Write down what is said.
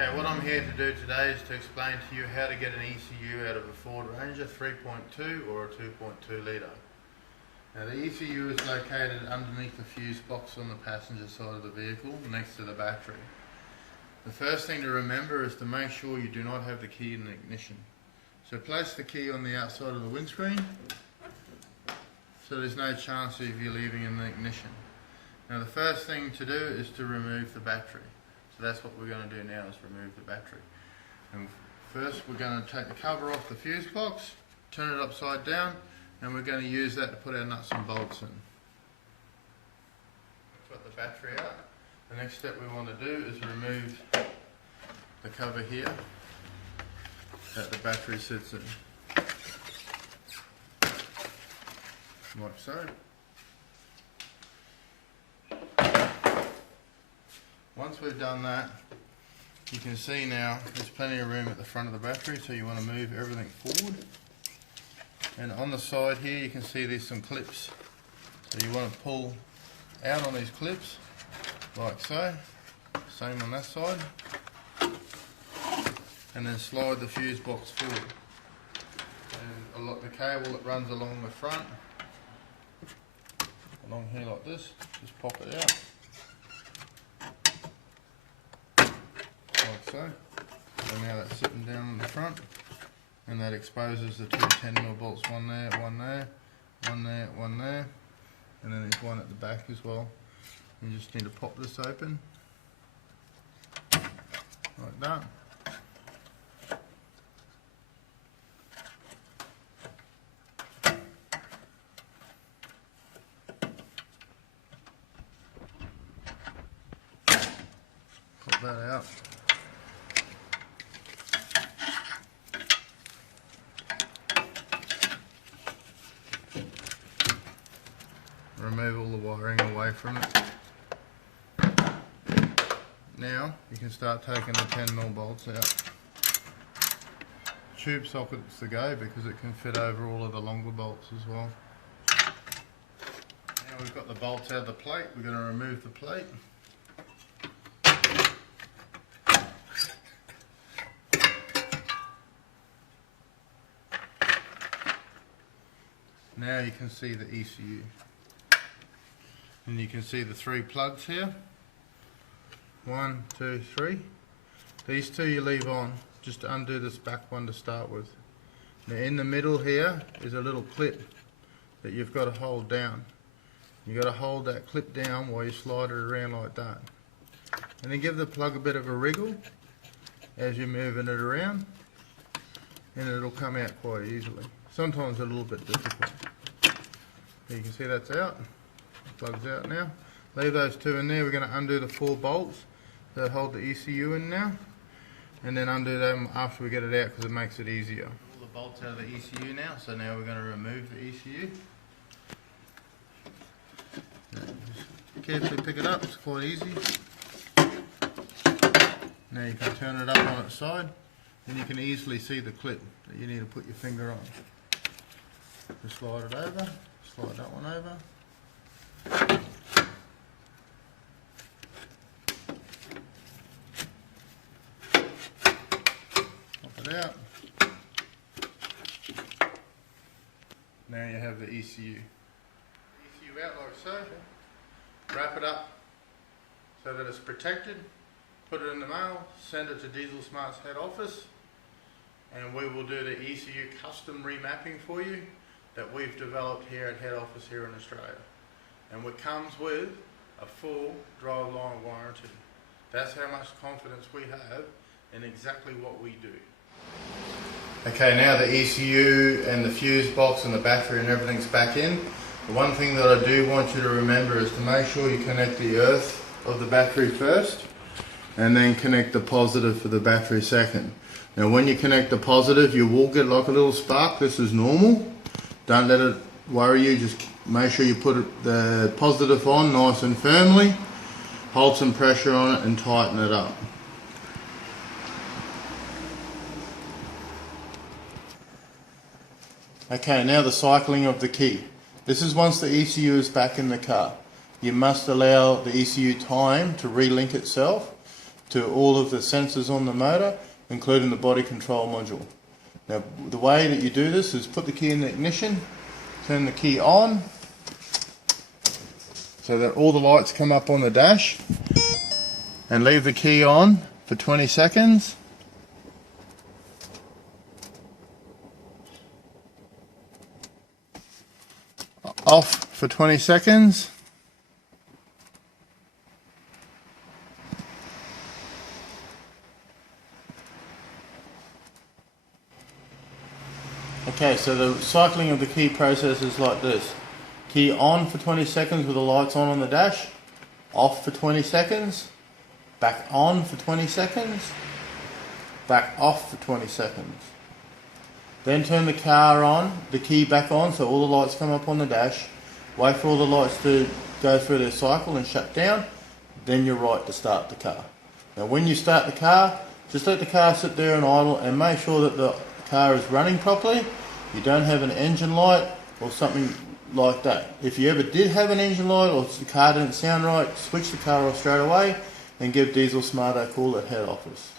Okay, what I'm here to do today is to explain to you how to get an ECU out of a Ford Ranger 3.2 or a 2.2 litre. Now the ECU is located underneath the fuse box on the passenger side of the vehicle next to the battery. The first thing to remember is to make sure you do not have the key in the ignition. So place the key on the outside of the windscreen so there's no chance of you leaving in the ignition. Now the first thing to do is to remove the battery. So that's what we're going to do now, is remove the battery. And first we're going to take the cover off the fuse box, turn it upside down, and we're going to use that to put our nuts and bolts in. Put the battery out. The next step we want to do is remove the cover here that the battery sits in. Like so. Once we've done that, you can see now there's plenty of room at the front of the battery, so you want to move everything forward. And on the side here you can see there's some clips. So you want to pull out on these clips, like so. Same on that side. And then slide the fuse box forward. And the cable that runs along the front, along here like this, just pop it out. Like so. So now that's sitting down on the front, and that exposes the two 10mm bolts, one there, one there, one there, one there, and then there's one at the back as well. You just need to pop this open, like that. Pop that out. Remove all the wiring away from it. Now you can start taking the 10mm bolts out. Tube sockets to go because it can fit over all of the longer bolts as well. Now we've got the bolts out of the plate, we're going to remove the plate. Now you can see the ECU. And you can see the three plugs here. 1, 2, 3. These two you leave on just to undo this back one to start with. Now in the middle here is a little clip that you've got to hold down. You've got to hold that clip down while you slide it around like that. And then give the plug a bit of a wriggle as you're moving it around, and it'll come out quite easily. Sometimes a little bit difficult. You can see that's out. The plug's out now. Leave those two in there. We're going to undo the 4 bolts that hold the ECU in now, and then undo them after we get it out because it makes it easier. All the bolts out of the ECU now, so now we're going to remove the ECU. Just carefully pick it up, it's quite easy. Now you can turn it up on its side, and you can easily see the clip that you need to put your finger on. Just slide it over, slide that one over. Pop it out. Now you have the ECU. ECU out like so. Wrap it up so that it's protected. Put it in the mail, send it to Diesel Smart's head office, and we will do the ECU custom remapping for you that we've developed here at head office here in Australia. And it comes with a full driveline warranty. That's how much confidence we have in exactly what we do. Okay, now the ECU and the fuse box and the battery and everything's back in. The one thing that I do want you to remember is to make sure you connect the earth of the battery first, and then connect the positive for the battery second. Now when you connect the positive, you will get like a little spark. This is normal. Don't let it worry you. Just make sure you put the positive on nice and firmly, hold some pressure on it and tighten it up. Okay, now the cycling of the key. This is once the ECU is back in the car. You must allow the ECU time to relink itself to all of the sensors on the motor, including the body control module. Now, the way that you do this is put the key in the ignition, turn the key on, so that all the lights come up on the dash, and leave the key on for 20 seconds. Off for 20 seconds. Okay, so the cycling of the key process is like this. Key on for 20 seconds with the lights on the dash, off for 20 seconds, back on for 20 seconds, back off for 20 seconds. Then turn the car on, the key back on so all the lights come up on the dash, wait for all the lights to go through their cycle and shut down, then you're right to start the car. Now when you start the car, just let the car sit there and idle and make sure that the car is running properly. You don't have an engine light or something like that. If you ever did have an engine light or the car didn't sound right, switch the car off straight away and give Diesel Smart a call at head office.